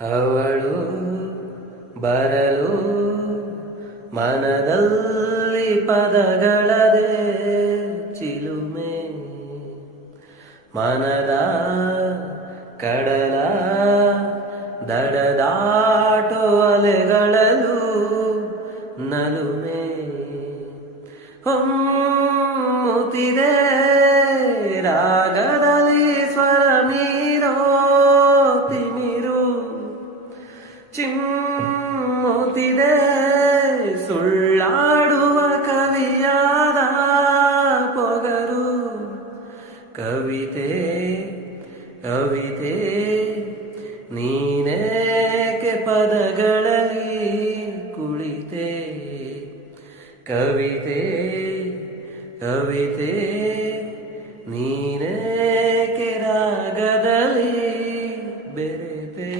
ಅವಳು ಬರಲು ಮನದಲ್ಲಿ ಪದಗಳದೆ ಚಿಲುಮೆ ಮನದ ಕಡಲ ದಡದಾಟೋ ಅಲೆಗಳಲು ನಲುಮೆ ಹೊಮ್ಮುತ್ತಿದೆ ರಾಗದಲ್ಲಿ ಸ್ವರ ಮೀರೋ ತಿಮಿರು ಚಿಮ್ಮುತ್ತಿದೆ ಸುಳ್ಳಾಡುವ ಕವಿಯಾದ ಪೊಗರು ಕವಿತೆ ಕವಿತೆ ನೀನೇಕೆ ಪದ